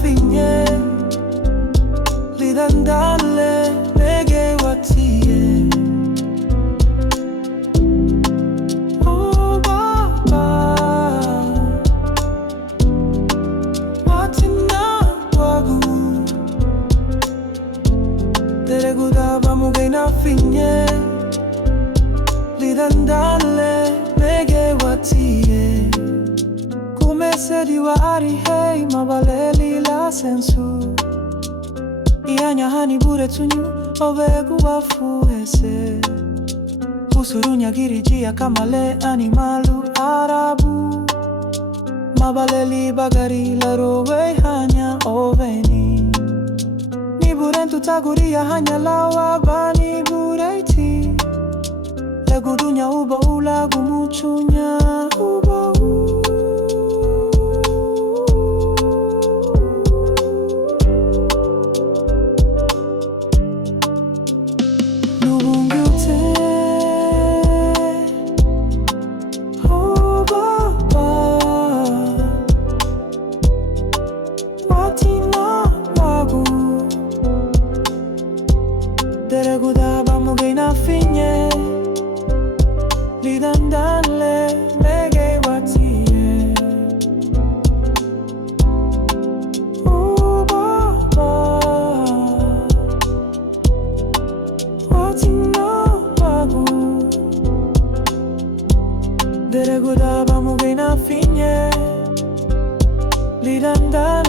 finye 리단달래 내게 왔지에 오 바바 와티나 와구 데레고다 바무게나 finye 리단달래 내게 왔지에 come se diwari hey ma vale lila sensu ianya hani bure tunyu ovegu wafu ese usurunya girijia kamale animalu arabu ma vale li bagari la rowe hanya oveni ni burentu taguria hanya lawa bani bureiti legudunya uba ula gumuchunya uba 데레고다 바무게나 finye 리단달래 내게 왔지에 오 바바 와티나와구 데레고다 바무게나 finye 리단달래